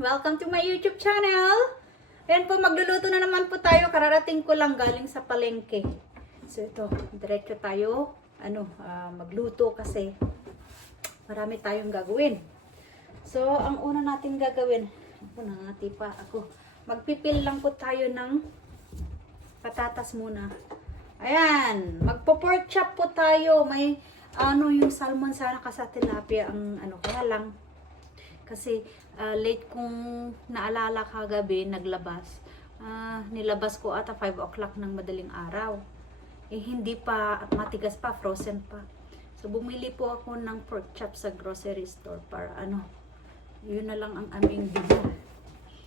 Welcome to my YouTube channel! Ayan po, magluluto na naman po tayo. Kararating ko lang galing sa palengke. So ito, diretso tayo magluto kasi marami tayong gagawin. So, ang una natin gagawin, magpipil lang po tayo ng patatas muna. Ayan, magpo-pork chop po tayo. May yung salmon sana sa tilapia ang kaya lang kasi late kong naalala kagabi naglabas. Nilabas ko ata 5 o'clock ng madaling araw. Hindi pa matigas pa, frozen pa. So bumili po ako ng pork chop sa grocery store para yun na lang ang aming dinner.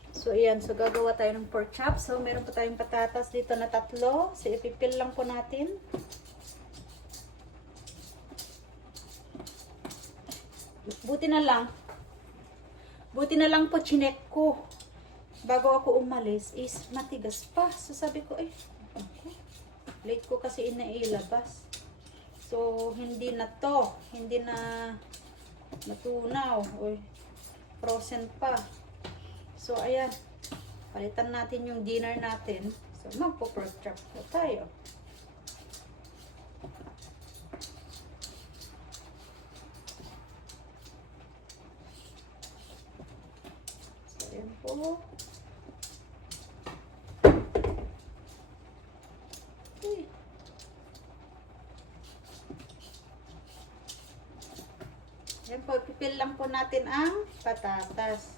So ayan, so gagawa tayo ng pork chop. So meron po tayong patatas dito na 3. So ipipil lang po natin. Buti na lang po chinek ko bago ako umalis is matigas pa. So sabi ko late ko kasi inailabas. So hindi na natunaw o frozen pa. So ayan, palitan natin yung dinner natin. So magpo-pork chop po tayo. Ayan po. Ayan po, pipil lang po natin ang patatas.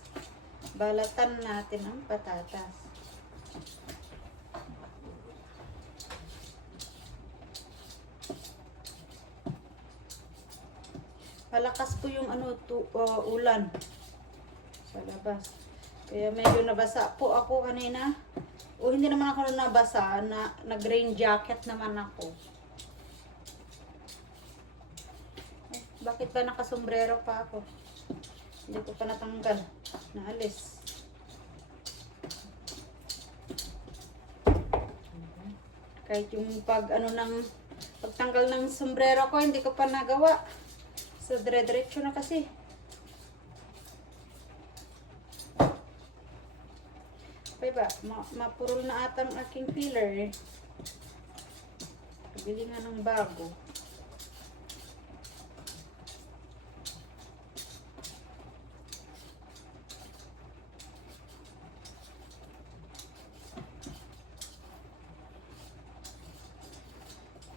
Balatan natin ang patatas. Malakas po yung ulan sa labas. Kaya medyo nabasa po ako kanina. O hindi naman ako nabasa, nag-rain jacket naman ako. Bakit ba nakasombrero pa ako? Hindi ko pa natanggal. Naalis. Kahit yung pagtanggal ng sombrero ko, hindi ko pa nagawa. So dire-diretso na kasi. Ba, mapurol na atang aking peeler. Bili nga ng bago.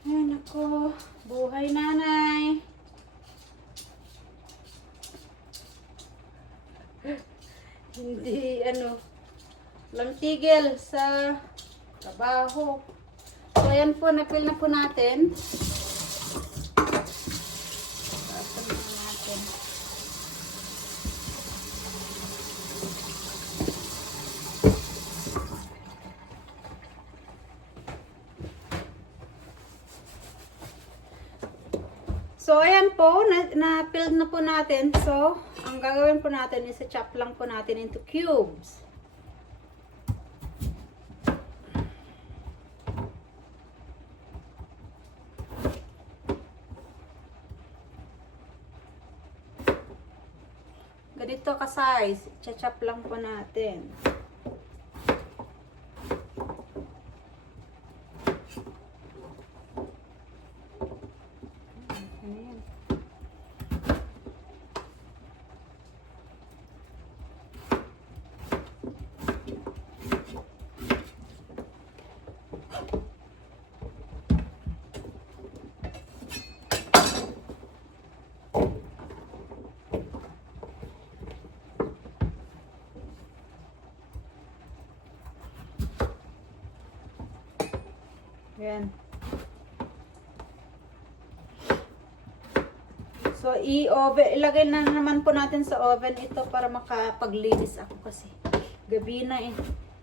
Ayan ako, buhay nanay. Hindi lang tigil sa trabaho. So ayan po, napil na po natin. Tasan na natin. So ayan po, na-pilled na po natin. So ang gagawin po natin is i-chop lang po natin into cubes. Ganito ka-size, i-chop lang po natin. Ayan. So, ilagay na naman po natin sa oven ito para makapaglinis ako kasi gabi na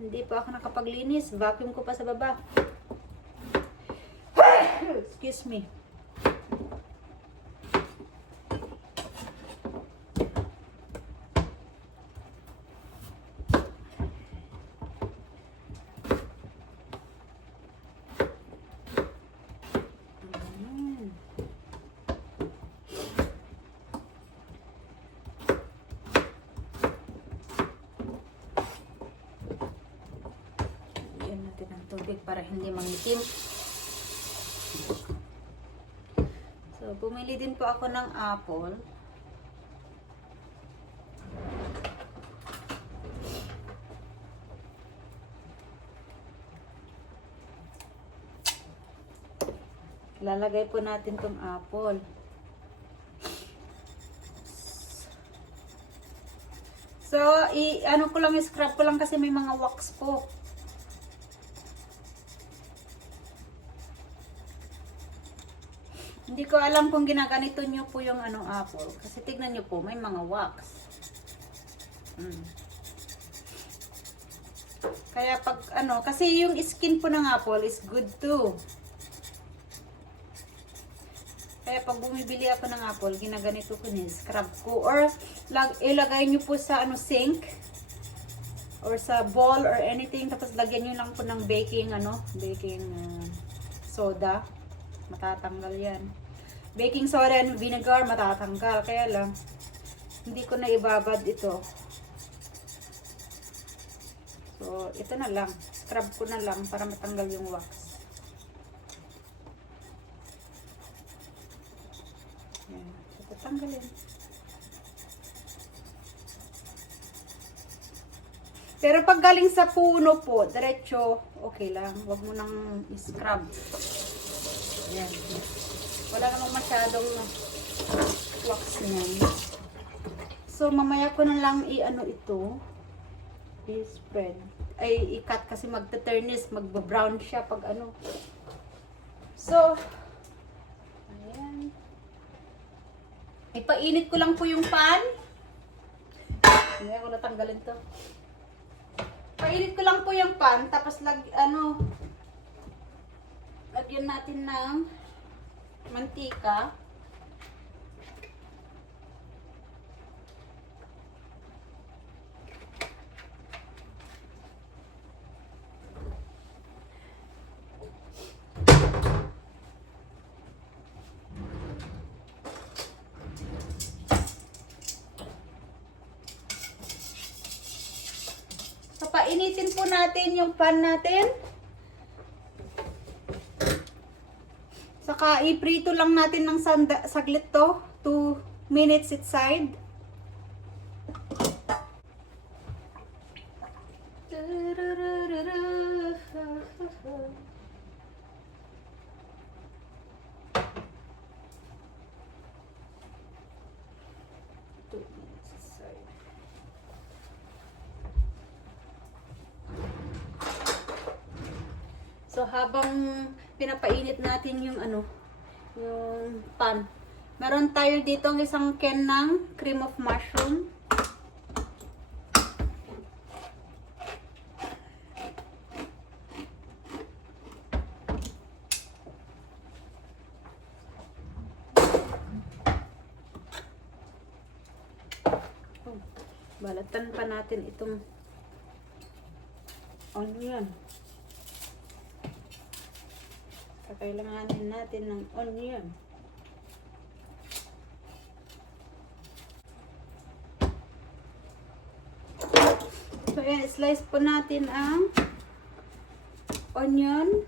hindi pa ako nakapaglinis. Vacuum ko pa sa baba. Excuse me. tubig para hindi mangitim. So, bumili din po ako ng apple. Lalagay po natin tong apple. So, ano ko lang, scrub ko lang kasi may mga wax po. Hindi ko alam kung ginaganito nyo po yung apple. Kasi tignan nyo po, may mga wax. Kaya pag kasi yung skin po ng apple is good too. Kaya pag bumibili ako ng apple, ginaganito ko din, scrub ko. Or ilagay nyo po sa sink. Or sa bowl or anything. Tapos lagyan nyo lang po ng baking soda. Matatanggal yan. Baking soda and vinegar, matatanggal. Kaya lang, hindi ko na ibabad ito. So, ito na lang. Scrub ko na lang para matanggal yung wax. Yan. So, tatanggalin. Pero pag galing sa puno po, diretso, okay lang. Huwag mo nang scrub. Yan. Wala namang masyadong wax niyan. So, mamaya ko na lang ito. I-spread. Ay, i-cut kasi magta-turnish, magba-brown siya pag So, ayan. Ipainit ko lang po yung pan. Hindi ko natanggalin to. Painit ko lang po yung pan, tapos lagyan natin ng mantika. So, painitin po natin yung pan natin. Saka iprito lang natin ng saglit to. 2 minutes each side. So, habang pinapainit natin yung yung pan, meron tayo dito ng isang can ng cream of mushroom. Balatan pa natin itong onion. Kailanganin natin ng onion. So, ayan, slice po natin ang onion.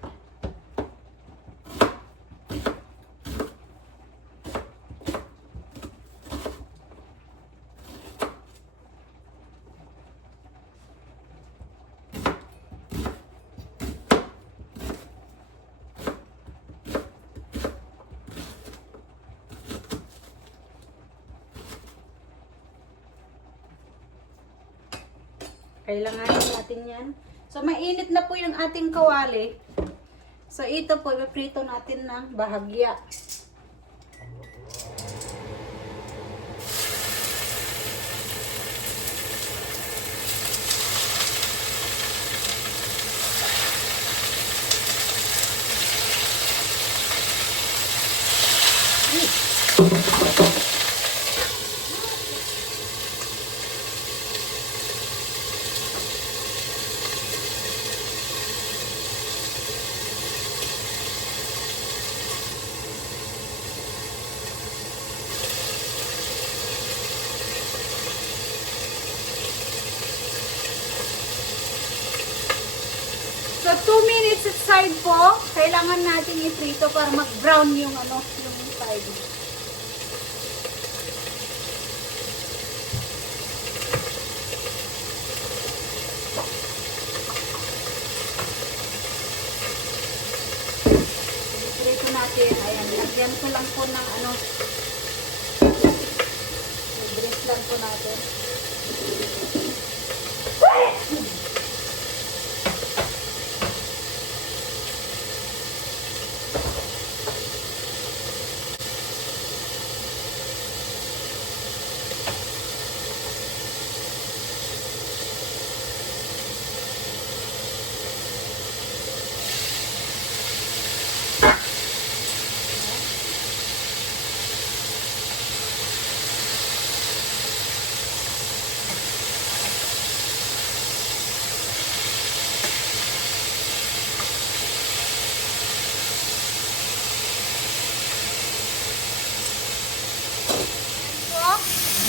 Kailanganin natin yan. So, mainit na po yung ating kawali. So, ito po, ipaprito natin ng bahagya. minutes at side po, kailangan natin i-prito para mag-brown yung ano, yung side. I-prito natin. Ayan, lagyan ko lang po ng ano, i-grease lang po natin.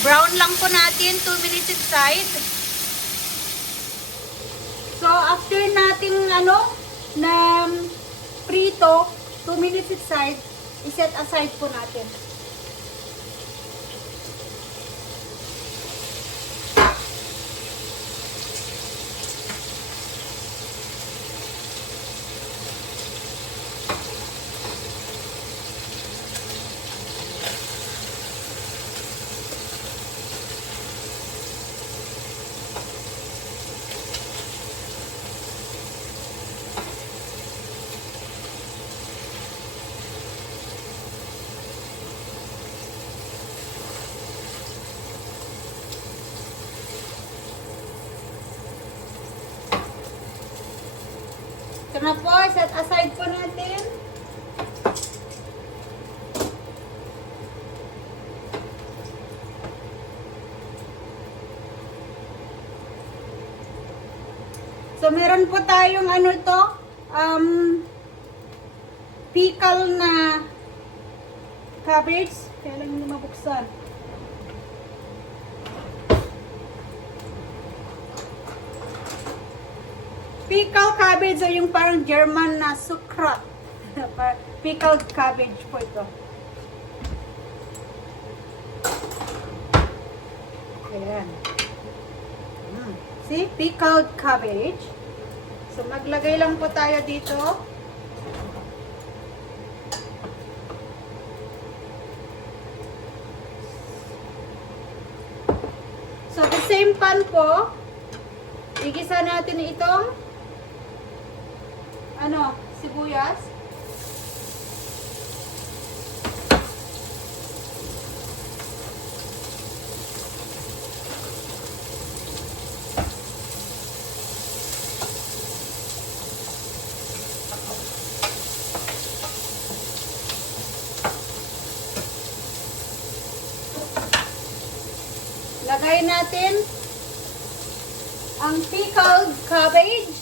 Brown lang po natin, 2 minutes inside. So, after nating ano, na prito, 2 minutes inside, iset aside po natin. Ito na po, set aside po natin. So, meron po tayong ano to, pickle na cabbage. Kailangan nyo mabuksan. Pickled cabbage o yung parang German na sukrat. Pickled cabbage po ito. Ayan. See? Pickled cabbage. So, maglagay lang po tayo dito. So, the same pan po, igisa natin itong ano, sibuyas. Lagay natin ang pickled cabbage.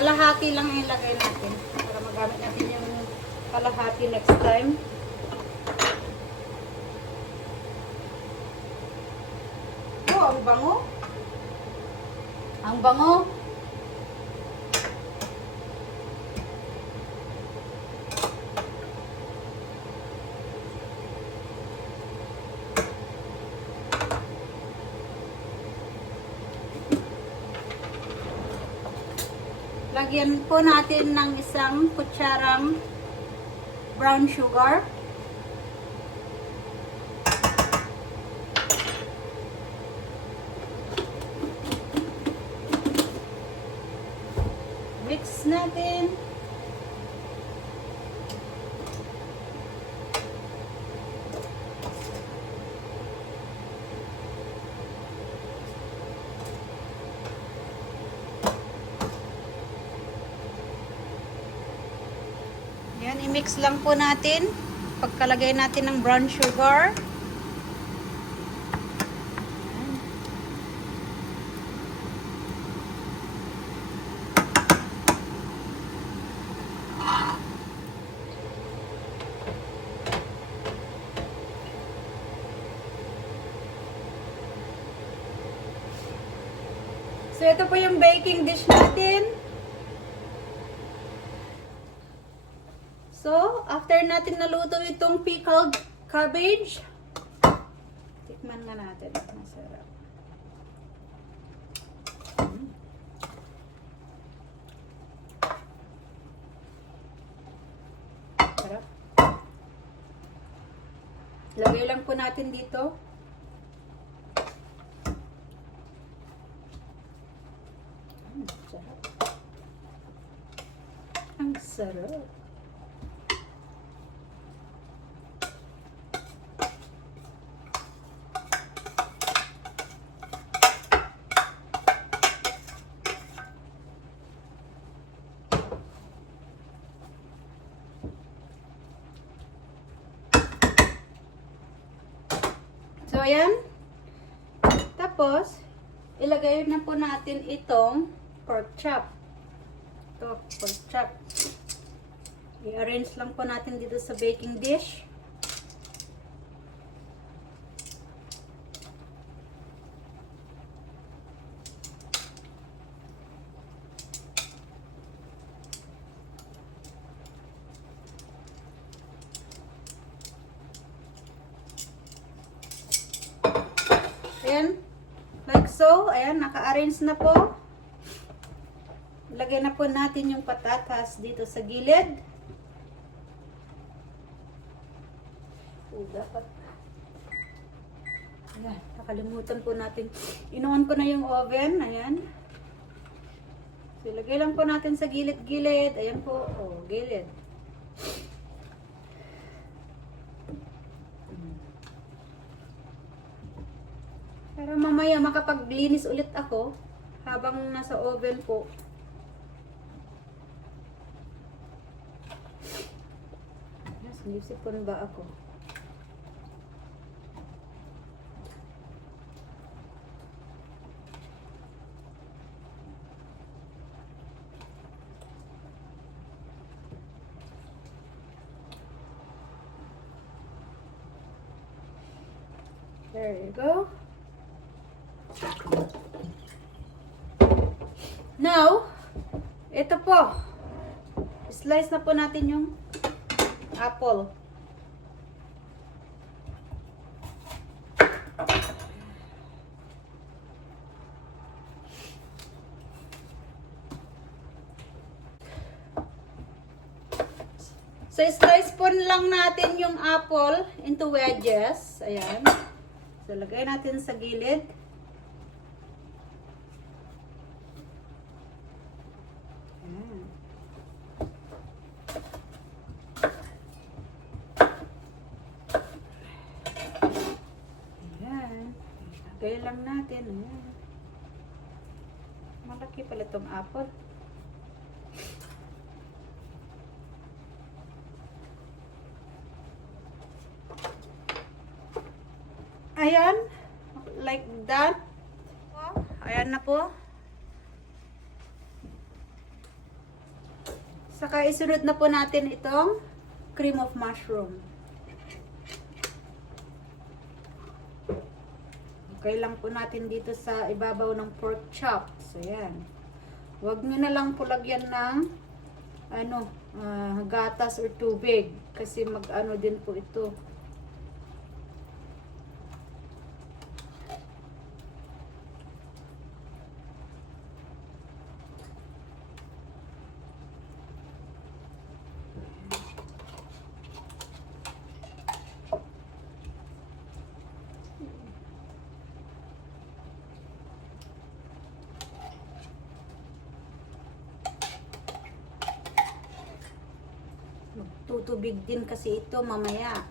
Kalahati lang ilagay natin para magamit natin yung kalahati next time. Oh, ang bango. Ang bango. Lagyan po natin ng isang kutsarang brown sugar. Mix natin. Yan, i-mix lang po natin. Pagkalagay natin ng brown sugar. So, ito po yung baking dish natin. So, after natin naluto itong pickled cabbage, tikman nga natin. Masarap. Sarap. Lagay lang po natin dito. Sarap. Ang sarap. So, ayan. Tapos, ilagay na po natin itong pork chop. Ito, pork chop. I-arrange lang po natin dito sa baking dish. Ayan. Like so. Ayan, naka-arrange na po. Lagay na po natin yung patatas dito sa gilid. Dapat. Ayan, nakalimutan po natin. Inoon ko na yung oven. Ayan. So, lagay lang po natin sa gilid-gilid. Ayan po. Oh, gilid. Para mamaya makapaglinis ulit ako habang nasa oven po. Yes, nisipon ba ako? There you go. Now, ito po. Slice na po natin yung apple. So, slice po lang natin yung apple into wedges. Ayan. So, lagay natin sa gilid. Lagay lang natin. Ayan. Malaki pala itong apple. Ayan. Like that. Ayan na po. Saka isunod na po natin itong cream of mushroom. Okay lang po natin dito sa ibabaw ng pork chop. So, yan. Huwag nyo na lang po lagyan ng gatas or tubig. Kasi mag-ano din po ito. Tutubig din kasi ito mamaya.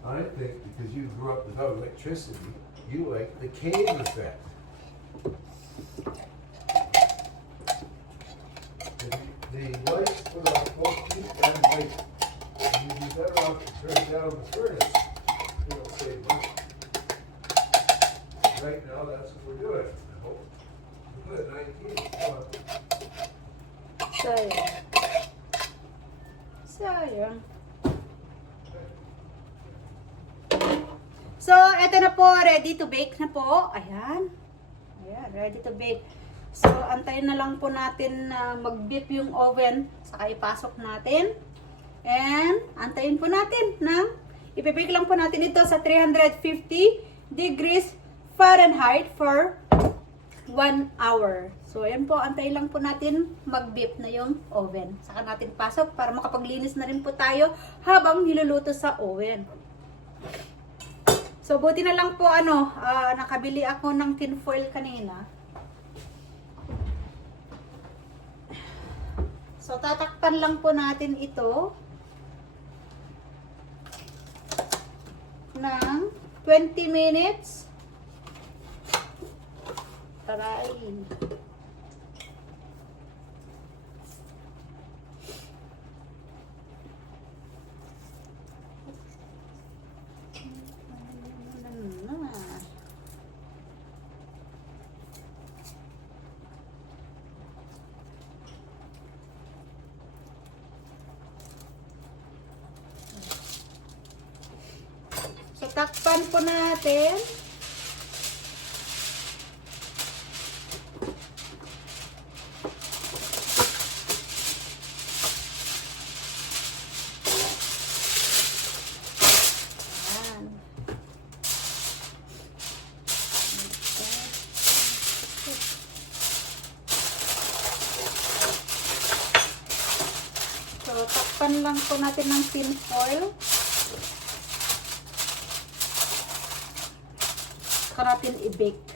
I think because you grew up without electricity, you like the cave effect. The lights put on both heat and light. You'd be better off to turn down the furnace. You don't save money. Right now, that's what we're doing. I hope. Good, 19. Come on. Sayang. Sayang. po, ready to bake na po. Ayan. Ayan, ready to bake. So, antayin na lang po natin na mag-beep yung oven. Saka ipasok natin. And, antayin po natin na ipibake lang po natin ito sa 350 degrees Fahrenheit for 1 hour. So, ayan po, antayin lang po natin mag-beep na yung oven. Saka natin pasok para makapaglinis na rin po tayo habang niluluto sa oven. So, buti na lang po, nakabili ako ng tinfoil kanina. So, tatakpan lang po natin ito ng 20 minutes. Taray. So, takpan po natin. Ayan. So, takpan lang po natin ng tin foil. Saka natin i-bake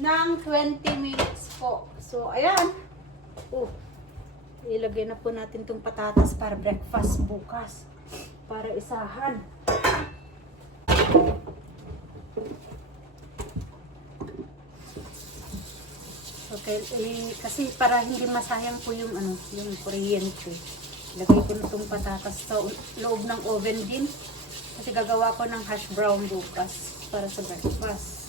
ng 20 minutes po. So, ayan. Ilagay na po natin itong patatas para breakfast bukas. Para isahan. Okay, kasi para hindi masayang po yung yung kuryente. Ilagay ko na itong patatas sa loob ng oven din. Kasi gagawa ko ng hash brown bukas para sa breakfast.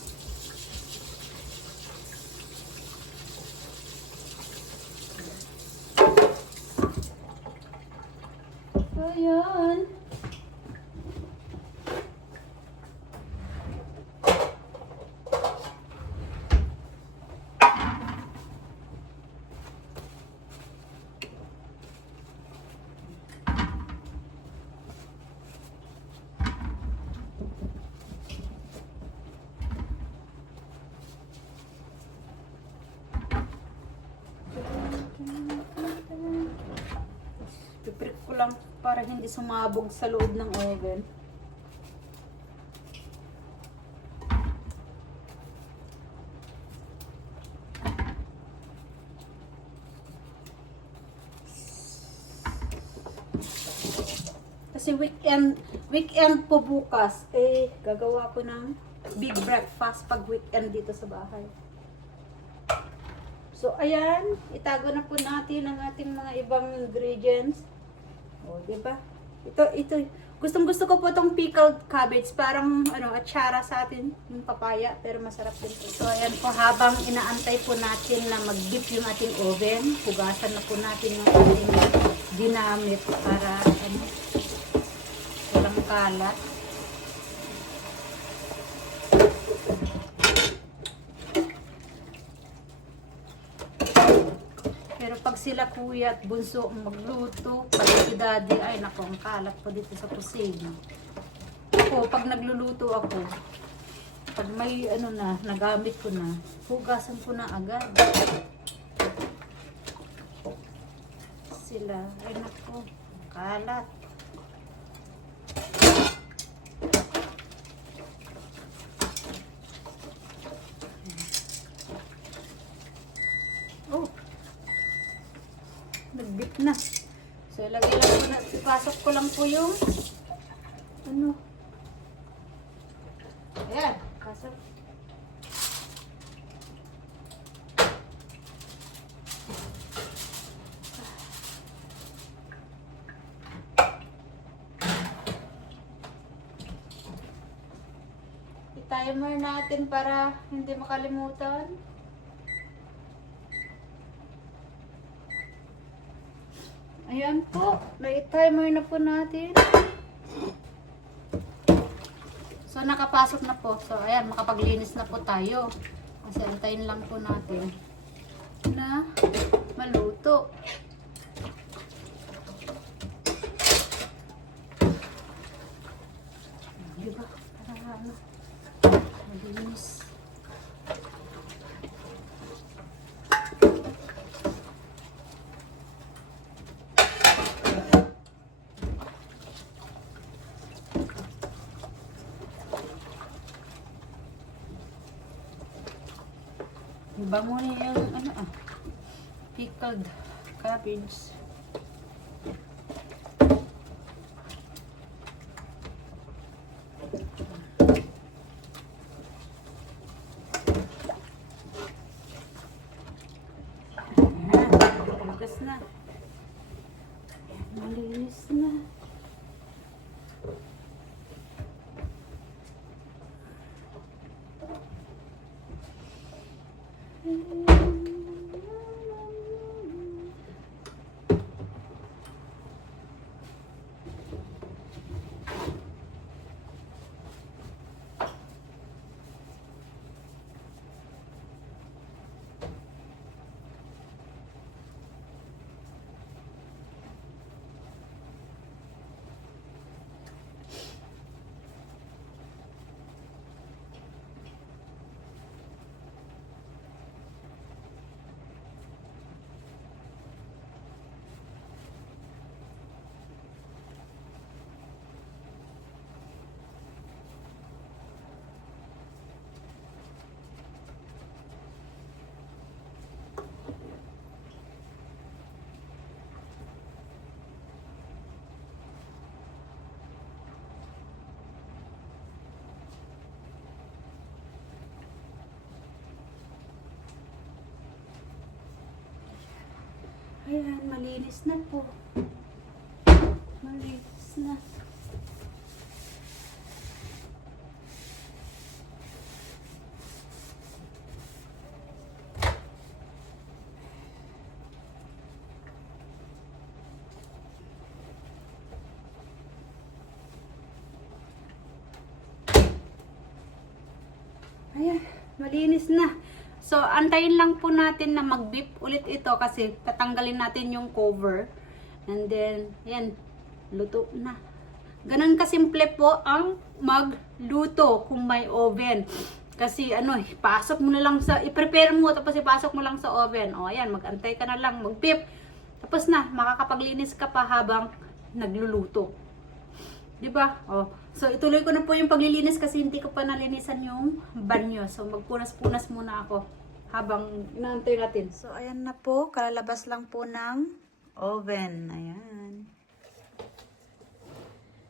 Ayan. Pipirik ko lang para hindi sumabog sa loob ng oven. Kasi weekend po bukas, gagawa ko ng big breakfast pag weekend dito sa bahay. So, ayan, itago na po natin ang ating mga ibang ingredients. O, diba? Ito, gustong-gusto ko po itong pickled cabbage. Parang, atsara sa atin, yung papaya, pero masarap din po. So, ayan po, habang inaantay po natin na mag-dip yung ating oven, hugasan na po natin yung ating ginamit para, walang kalat. Pero pag sila kuya at bunso ang magluto, pag si daddy, ay naku, ang kalat po dito sa kusina. Ako, pag nagluluto ako, pag may nagamit ko na, hugasan ko na agad. Sila, ay naku, kalat. Nag-dip na. So, ilagay lang po na, ipasok ko lang po yung ayan, pasok. I-timer natin para hindi makalimutan. Ayan po, na-timer na po natin. So, nakapasok na po. So, ayan, makapaglinis na po tayo. Kasi antayin lang po natin na maluto. Diba? Para ano, malinis. Iba mo na yung ano pickled cabbage. Lugas na. Malinis na. Ayan, malinis na po. Malinis na. Ayan, malinis na. So, antayin lang po natin na mag-beep ulit ito kasi tatanggalin natin yung cover. And then, ayan, luto na. Ganun kasimple po ang magluto kung may oven. Kasi ano, pasok mo na lang sa, i-prepare mo tapos ipasok mo lang sa oven. O, ayan, mag-antay ka na lang, mag-beep. Tapos na, makakapaglinis ka pa habang nagluluto. Diba? Oh. So, ituloy ko na po yung paglilinis kasi hindi ko pa nalinisan yung banyo. So, magpunas-punas muna ako habang inaantay natin. So, ayan na po. Kalalabas lang po ng oven. Ayan.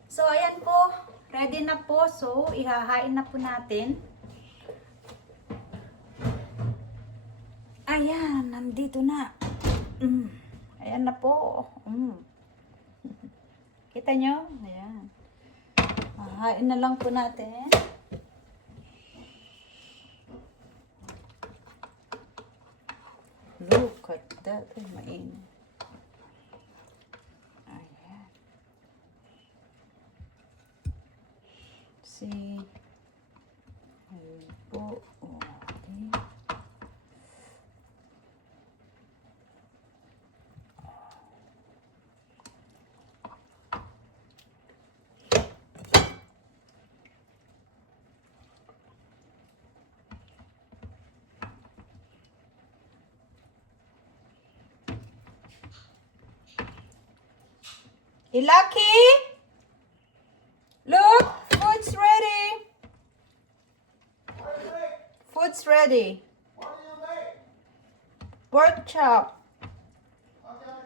So, ayan po. Ready na po. So, ihahain na po natin. Ayan. Nandito na. Ayan na po. Kita nyo? Ayan. Hahain na lang po natin. Look at that. Ay, mainit. Ayan. See. Ayan po. Okay. Hey, Lucky! Look! Food's ready! Food's ready. What do you make? Pork chop. Okay.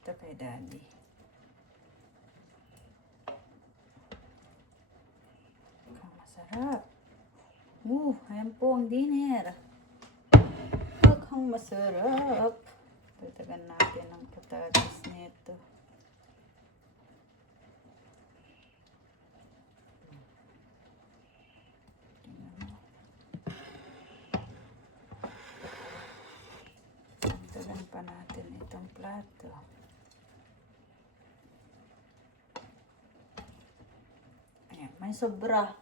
Ito kay Daddy. Sarap. Ayan po ang dinner. Mukhang masarap. Tatagan natin ang patatas nito. Tatagan pa natin itong plato. Ayan, may sobra.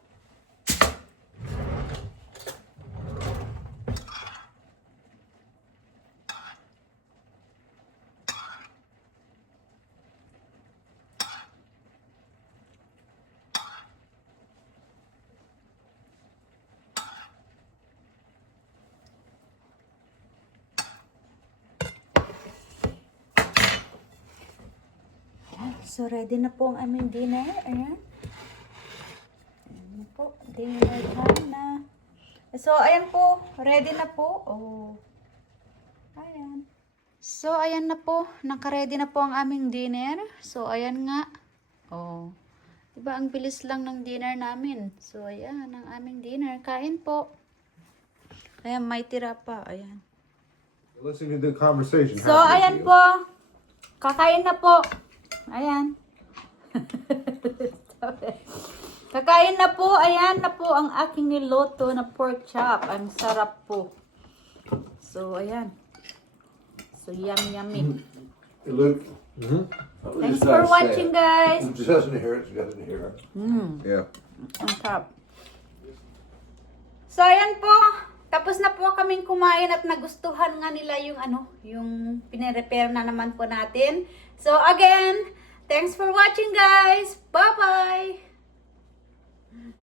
So, ready na po ang aming dinner. Ayan. Ayan na po. Dinner time na. So, ayan po. Ready na po. Oh. Ayan. So, ayan na po. Naka-ready na po ang aming dinner. So, ayan nga. Oh. Diba, ang bilis lang ng dinner namin. So, ayan ang aming dinner. Kain po. Ayan, may tira pa. Ayan. Listening to the conversation. So, ayan po. Kakain na po. Ayan. Kakain na po. Ayan na po ang aking niloto na pork chop. Ang sarap po. So, ayan. So, yummy. Hey, Luke. Thanks for watching, guys. She doesn't hear it. She doesn't hear it. Yeah. Ang sarap. So, ayan po. Tapos na po kaming kumain at nagustuhan nga nila yung yung pinrepair na naman po natin. So, again, thanks for watching, guys. Bye-bye!